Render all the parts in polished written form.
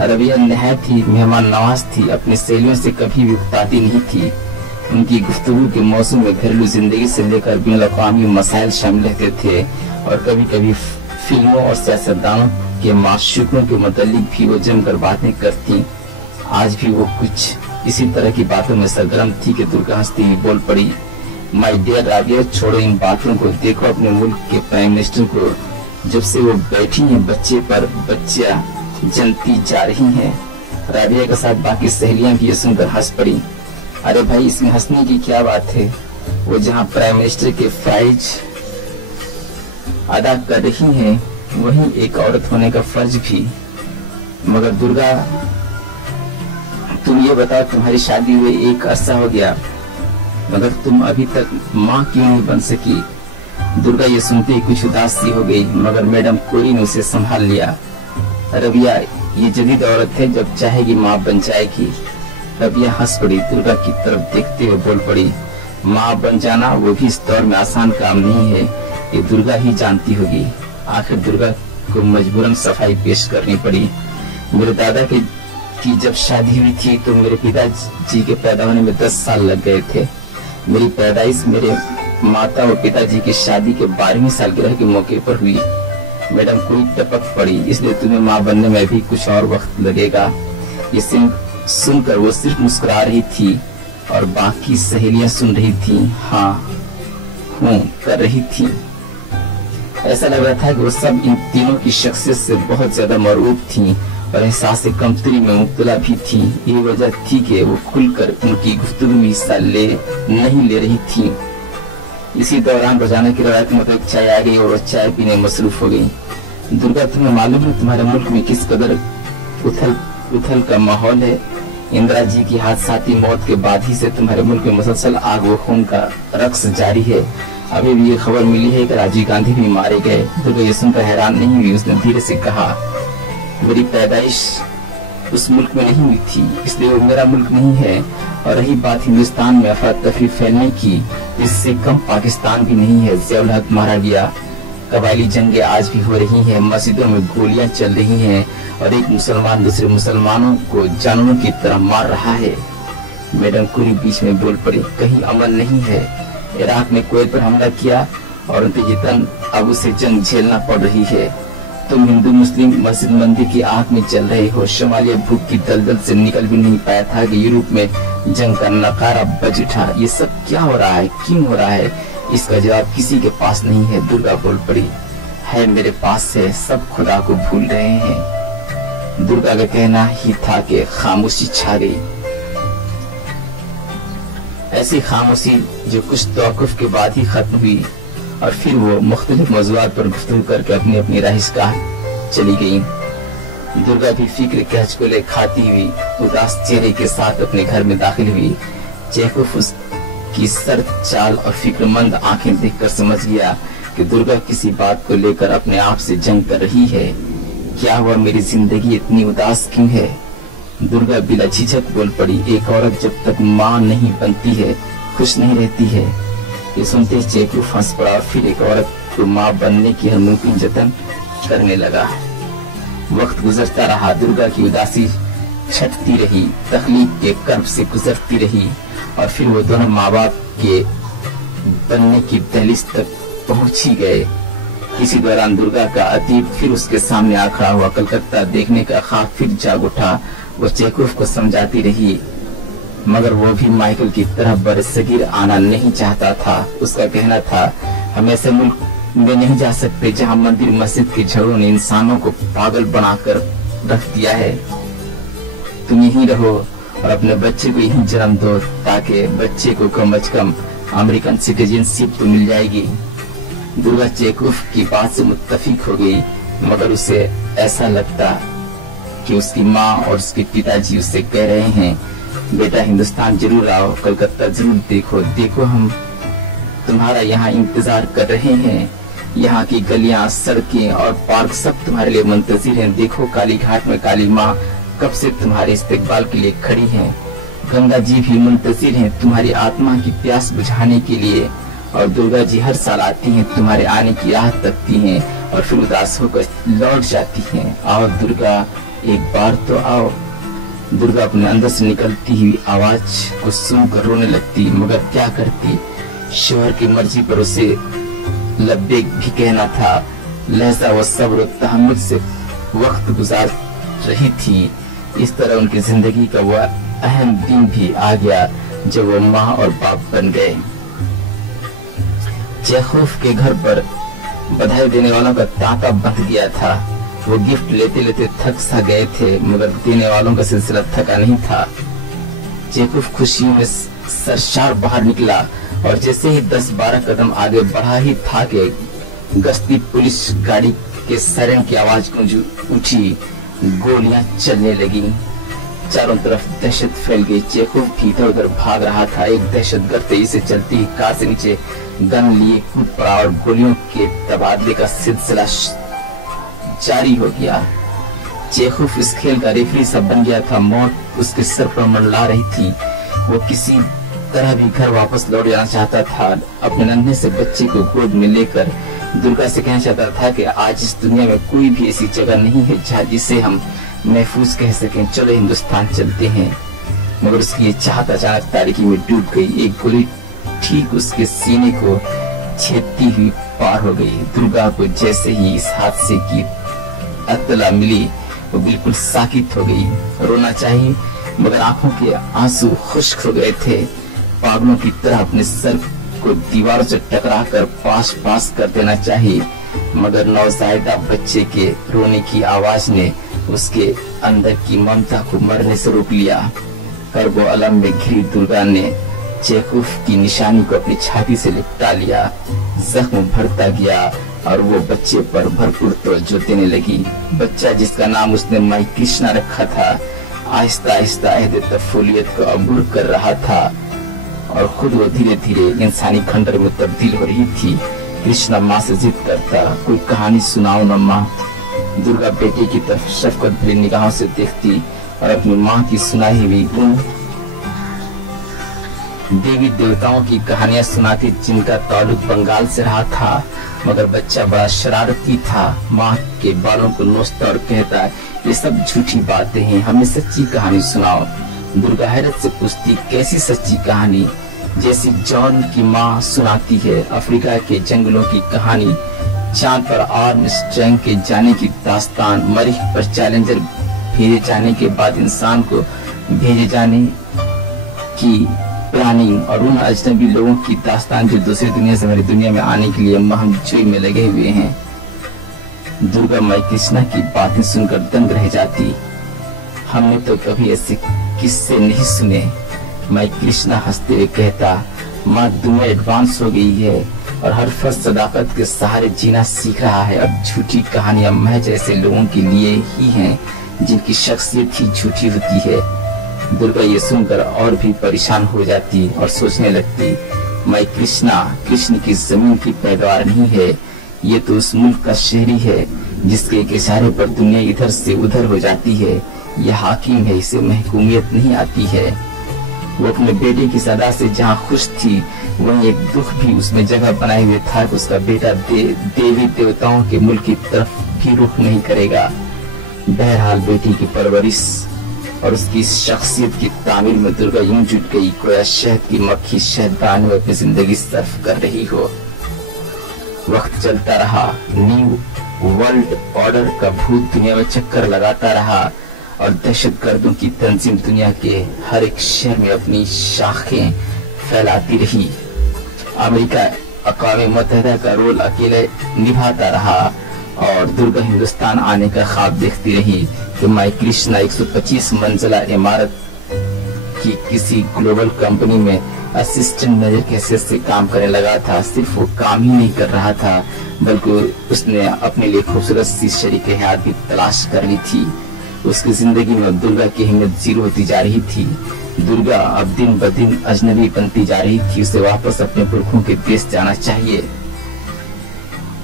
रबिया निहायत ही मेहमान नवाज थी, अपनी सहेलियों से कभी भी उकताती नहीं थी। उनकी गुफ्तगू के मौसम में घरेलू जिंदगी से लेकर बैनुल अक़वामी मसाइल शामिल रहते थे और कभी कभी फिल्मों और सियासतदानों के माशूकों के मुतालिक भी वो जमकर बातें करती। आज भी वो कुछ इसी तरह की बातों में सरगर्म थी कि दुर्गा हंसती हुई बोल पड़ी, माय डियर राबिया, छोड़ो इन बातों को, देखो अपने मुल्क के प्राइम मिनिस्टर को, जब से वो बैठी हैं बच्चे पर बच्चियां जनती जा रही हैं। राबिया के साथ बाकी सहेलियां भी ये सुनकर हंस पड़ी। अरे भाई, इसमें हंसने की क्या बात है, वो जहाँ प्राइम मिनिस्टर के फर्ज अदा कर रही हैं, वहीं एक औरत होने का फर्ज भी। मगर दुर्गा, तुम ये बताओ, तुम्हारी शादी हुए एक अरसा हो गया, मगर तुम अभी तक माँ क्यों नहीं बन सकी? दुर्गा ये सुनते ही कुछ उदास सी हो गई, मगर मैडम कोरी ने उसे संभाल लिया। रबिया, ये जदीद औरत है, जब चाहेगी माँ बन जाएगी। रबिया हंस पड़ी, दुर्गा की तरफ देखते हुए बोल पड़ी, माँ बन जाना वो भी इस दौर में आसान काम नहीं है, ये दुर्गा ही जानती होगी। आखिर दुर्गा को मजबूरन सफाई पेश करनी पड़ी। मेरे दादा की जब शादी हुई थी तो मेरे पिताजी के पैदा होने में 10 साल लग गए थे। मेरी पैदाइश मेरे माता और पिताजी की शादी के 12वीं सालगिरह के मौके पर हुई। मैडम कोई टपक पड़ी, इसलिए तुम्हें माँ बनने में भी कुछ और वक्त लगेगा। ये सुनकर वो सिर्फ मुस्कुरा रही थी और बाकी सहेलियां सुन रही थी, हाँ हूँ कर रही थी। ऐसा लग रहा था कि वो सब इन तीनों की शख्सियत से बहुत ज्यादा मरऊब थी और एहसास कमतरी में मुब्तला भी थी। ये वजह थी कि वो खुलकर उनकी गुफ्तगू में हिस्सा नहीं ले रही थी। इसी दौरान रोजाना की रवायत मुताबिक चाय आ गई और वो चाय पीने में मसरूफ हो गई। दुर्गा, तुम्हें मालूम है तुम्हारे मुल्क में किस कदर उथल का माहौल है? इंदिरा जी की हादसाती मौत के बाद ही से तुम्हारे मुल्क में मुसलसल आग व खून का रक्स जारी है। अभी भी ये खबर मिली है कि राजीव गांधी भी मारे गए। दुर्गा ये सुनकर हैरान नहीं हुई, उसने धीरे से कहा, मेरी पैदाइश उस मुल्क में नहीं हुई थी, इसलिए वो मेरा मुल्क नहीं है। और रही बात हिंदुस्तान में अफरा तफरी फैलने की, इससे कम पाकिस्तान भी नहीं है। ज़ियाउल हक मारा गया, कबायली जंगें आज भी हो रही हैं, मस्जिदों में गोलियां चल रही हैं और एक मुसलमान दूसरे मुसलमानों को जानवरों की तरह मार रहा है। मैडम कुरी बीच में बोल पड़ी, कहीं अमन नहीं है। इराक ने कुवैत पर हमला किया और नतीजतन अब उसे जंग झेलना पड़ रही है। तुम हिंदू मुस्लिम मस्जिद मंदिर की आग में चल रहे हो। शमालिया भूख की दलदल से निकल भी नहीं पाया था कि यूरोप में जंग का नकारा बज उठा। ये सब क्या हो रहा है, क्यों हो रहा है? इसका जवाब किसी के पास नहीं है। दुर्गा बोल पड़ी, है मेरे पास है, सब खुदा को भूल रहे हैं। दुर्गा का कहना ही था कि खामोशी छा गई। ऐसी खामोशी जो कुछ तौक़ुफ़ के बाद ही खत्म हुई और फिर वो मुख्तलिफ मौज़ूआत पर गुफ्तगू करके अपनी अपनी राहिशगाह चली गई। दुर्गा भी फिक्र के हचकोले खाती हुई उदास चेहरे के साथ अपने घर में दाखिल हुई। चेखोव उसकी सर्द चाल और फिक्रमंद आंखें देखकर समझ गया कि दुर्गा किसी बात को लेकर अपने आप से जंग कर रही है। क्या हुआ, मेरी जिंदगी इतनी उदास क्यों है? दुर्गा बिला झिझक बोल पड़ी, एक औरत जब तक माँ नहीं बनती है खुश नहीं रहती है। ये सुनते ही चेखोव हंस पड़ा और फिर एक औरत को माँ बनने की हर मुमकिन जतन करने लगा। वक्त गुजरता रहा, दुर्गा की उदासी छटती रही, तखलीक के कर्ब से गुजरती रही और फिर वो दोनों माँ बाप के बनने की दहलीज तक पहुंच ही गए। इसी दौरान दुर्गा का अतीत फिर उसके सामने आ खड़ा हुआ। कलकत्ता देखने का ख्वाब फिर जाग उठा। वो चेखोव को समझाती रही, मगर वो भी माइकल की तरह बरसगीर आना नहीं चाहता था। उसका कहना था, हम ऐसे मुल्क में नहीं जा सकते जहाँ मंदिर मस्जिद के झगड़ों ने इंसानों को पागल बनाकर रख दिया है। तुम यहीं रहो और अपने बच्चे को यहीं जन्म दो, ताकि बच्चे को कम अज कम अमेरिकन सिटीजनशिप तो मिल जाएगी। दुर्गा चेखोव की बात से मुत्तफिक हो गई, मगर उसे ऐसा लगता कि उसकी माँ और उसके पिताजी उससे कह रहे हैं, बेटा हिंदुस्तान जरूर आओ, कलकत्ता जरूर देखो, हम तुम्हारा यहाँ इंतजार कर रहे हैं। यहाँ की गलियां, सड़कें और पार्क सब तुम्हारे लिए मुंतजिर हैं। देखो, काली घाट में काली माँ कब से तुम्हारे इस्तकबाल के लिए खड़ी हैं। गंगा जी भी मुंतजिर हैं तुम्हारी आत्मा की प्यास बुझाने के लिए। और दुर्गा जी हर साल आती हैं, तुम्हारे आने की राह तकती हैं और फिर उदास होकर लौट जाती हैं। और दुर्गा एक बार तो आओ। दुर्गा अपने अंदर से निकलती हुई आवाज को सुनकर रोने लगती, मगर क्या करती, शोहर की मर्जी पर उसे लब्बैक भी कहना था। लहजा वो सब्र तहम्मुल से वक्त गुजार रही थी। इस तरह उनकी जिंदगी का वह अहम दिन भी आ गया जब वो माँ और बाप बन गए। चेखोव के घर पर बधाई देने वालों का तांता बंध गया था। वो गिफ्ट लेते लेते थक सा गए थे, मगर देने वालों का सिलसिला थका नहीं था। चेखोव खुशी में सरशार बाहर निकला और जैसे ही 10-12 कदम आगे बढ़ा ही था कि गश्ती पुलिस गाड़ी के सायरन की आवाज गूंज उठी। गोलियां चलने लगी, चारों तरफ दहशत फैल गई। चेखोव भी इधर उधर भाग रहा था। एक दहशतगर्द तेजी से चलती कार से नीचे गन लिए कूद पड़ा और गोलियों के तबादले का सिलसिला जारी हो गया। चेखोव इस खेल का रेफरी सा बन गया था। मौत उसके सर पर मंडला रही थी। वो किसी तरह भी घर वापस लौट जाना चाहता था। अपने नन्हे से बच्चे को गोद में लेकर दुर्गा से कहना चाहता था कि आज इस दुनिया में कोई भी ऐसी जगह नहीं है जहाँ जिसे हम महफूज कह सकें, चलो हिंदुस्तान चलते हैं। मगर उसकी ये चाहत अचानक तारीकी में डूब गई। एक गोली ठीक उसके सीने को छेदती हुई पार हो गई। दुर्गा को जैसे ही इस हादसे की अतला मिली, वो बिल्कुल साकित हो गई। रोना चाहिए मगर आंखों के आंसू खुश्क हो गए थे। पागलों की तरह अपने सर को दीवारों से टकरा कर पास पास कर देना चाहिए, मगर नौज़ायदा बच्चे के रोने की आवाज ने उसके अंदर की ममता को मरने से रोक लिया। कर्ब अलम में घिरी दुर्गा ने चेखोव की निशानी को अपनी छाती से लिपटा लिया। जख्म भरता गया और वो बच्चे पर भरपूर तवज्जो देने लगी। बच्चा जिसका नाम उसने माई कृष्णा रखा था, आहिस्ता आहिस्ता अहद तफूलियत को अबूर कर रहा था और खुद वो धीरे धीरे इंसानी खंडर में तब्दील हो रही थी। कृष्णा माँ से जिद करता, कोई कहानी सुनाओ न माँ। दुर्गा बेटे की तरफ शफकत भरी निगाहों से देखती और अपनी माँ की सुनाई हुई उन देवी देवताओं की कहानियां सुनाती जिनका ताल्लुक बंगाल से रहा था। मगर बच्चा बड़ा शरारती था। माँ के बालों को नोचता और कहता, ये सब झूठी बातें हैं, हमें सच्ची कहानी सुनाओ। दुर्गा हैरत से पूछती, कैसी सच्ची कहानी? जैसी जॉन की माँ सुनाती है, अफ्रीका के जंगलों की कहानी, चांद पर आर्मस्ट्रांग के जाने की दास्तान, मरीख पर चैलेंजर भेजे जाने के बाद इंसान को भेजे जाने की प्लानिंग और उन अजनबी लोगों की दास्तान जो दूसरी दुनिया से हमारी दुनिया में आने के लिए महमजोई में लगे हुए हैं। दुर्गा माई कृष्णा की बातें सुनकर दंग रह जाती। हमने तो कभी ऐसे किस्से नहीं सुने। माई कृष्णा हंसते हुए कहता, माँ दुनिया एडवांस हो गई है और हर फर्द सदाकत के सहारे जीना सीख रहा है। अब झूठी कहानियां महज ऐसे लोगों के लिए ही हैं जिनकी शख्सियत ही झूठी होती है। दुर्गा ये सुनकर और भी परेशान हो जाती और सोचने लगती, माई कृष्णा कृष्ण की जमीन की पैदावार नहीं है, ये तो उस मुल्क का शहरी है जिसके एक इशारे पर दुनिया इधर से उधर हो जाती है। यह हाकिम है, इसे महकूमियत नहीं आती है। वो अपने बेटे की सदा से जहाँ खुश थी, वहीं एक दुख भी उसमें जगह बनाए हुए था कि उसका बेटा देवी देवताओं के मुल्क की तरफ भी रुख नहीं करेगा। बहरहाल बेटी की परवरिश और उसकी शख्सियत की तामीर में दुर्गा यूं जुट गई गोया शहद की मक्खी शहदान में अपनी जिंदगी सर्फ कर रही हो। वक्त चलता रहा। न्यू वर्ल्ड ऑर्डर का भूत दुनिया में चक्कर लगाता रहा और दहशतगर्दों की तंजीम दुनिया के हर एक शहर में अपनी शाखें फैलाती रही। अमेरिका अक़वाम मुत्तहिदा का रोल अकेले निभाता रहा और दुर्गा हिंदुस्तान आने का ख्वाब देखती रही कि माई कृष्णा 125 मंजिला इमारत की किसी ग्लोबल कंपनी में असिस्टेंट मैनेजर के हैसियत से काम करने लगा था। सिर्फ वो काम ही नहीं कर रहा था बल्कि उसने अपने लिए खूबसूरत सी शरीके हयात भी तलाश कर ली थी। उसकी जिंदगी में दुर्गा की अहमियत जीरो होती जा रही थी। दुर्गा अब दिन ब दिन अजनबी बनती जा रही थी। उसे वापस अपने पुरखों के देश जाना चाहिए,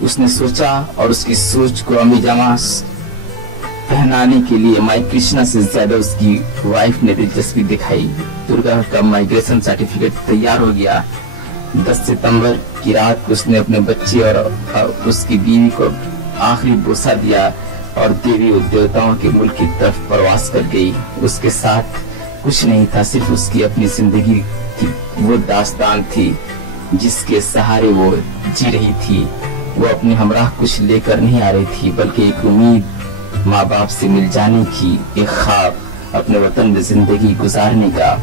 उसने सोचा और उसकी सोच को अमीजामा पहनाने के लिए माई कृष्णा से ज्यादा उसकी वाइफ ने दिलचस्पी दिखाई। दुर्गा का माइग्रेशन सर्टिफिकेट तैयार हो गया। 10 सितंबर की रात उसने अपने बच्चे और उसकी बीवी को आखिरी बोसा दिया। और देवी और देवताओं के मुल्क की तरफ प्रवास कर गई। उसके साथ कुछ नहीं था, सिर्फ उसकी अपनी जिंदगी की वो दास्तान थी जिसके सहारे वो जी रही थी। वो अपने हमराह कुछ लेकर नहीं आ रही थी, बल्कि एक उम्मीद, माँ बाप से मिल जाने की, एक ख्वाब, अपने वतन में जिंदगी गुजारने का।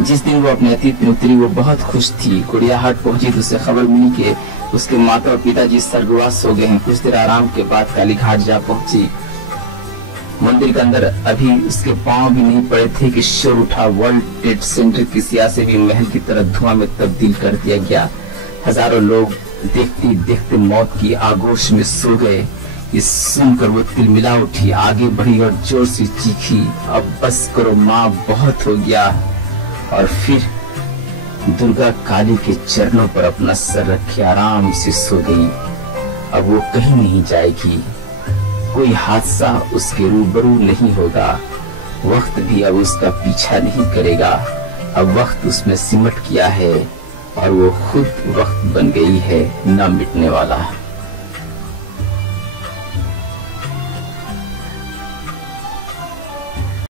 जिस दिन वो अपने अतीत में उतरी वो बहुत खुश थी। कुड़ियाहाट पहुंची तो उसे खबर मिली कि उसके माता और पिताजी स्वर्गवास हो गए हैं। कुछ देर आराम के बाद कालीघाट जा पहुंची। मंदिर के अंदर अभी उसके पांव भी नहीं पड़े थे कि शोर उठा। वर्ल्ड ट्रेड सेंटर की सियासी भी महल की तरह धुआं में तब्दील कर दिया गया। हजारों लोग देखते देखते मौत की आगोश में सो गए। ये सुनकर वो तिलमिला उठी, आगे बढ़ी और जोर से चीखी, अब बस करो माँ, बहुत हो गया। और फिर दुर्गा काली के चरणों पर अपना सर रखे आराम से सो गई। अब वो कहीं नहीं जाएगी, कोई हादसा उसके रूबरू नहीं होगा। वक्त भी अब उसका पीछा नहीं करेगा। अब वक्त उसमें सिमट गया है और वो खुद वक्त बन गई है, न मिटने वाला।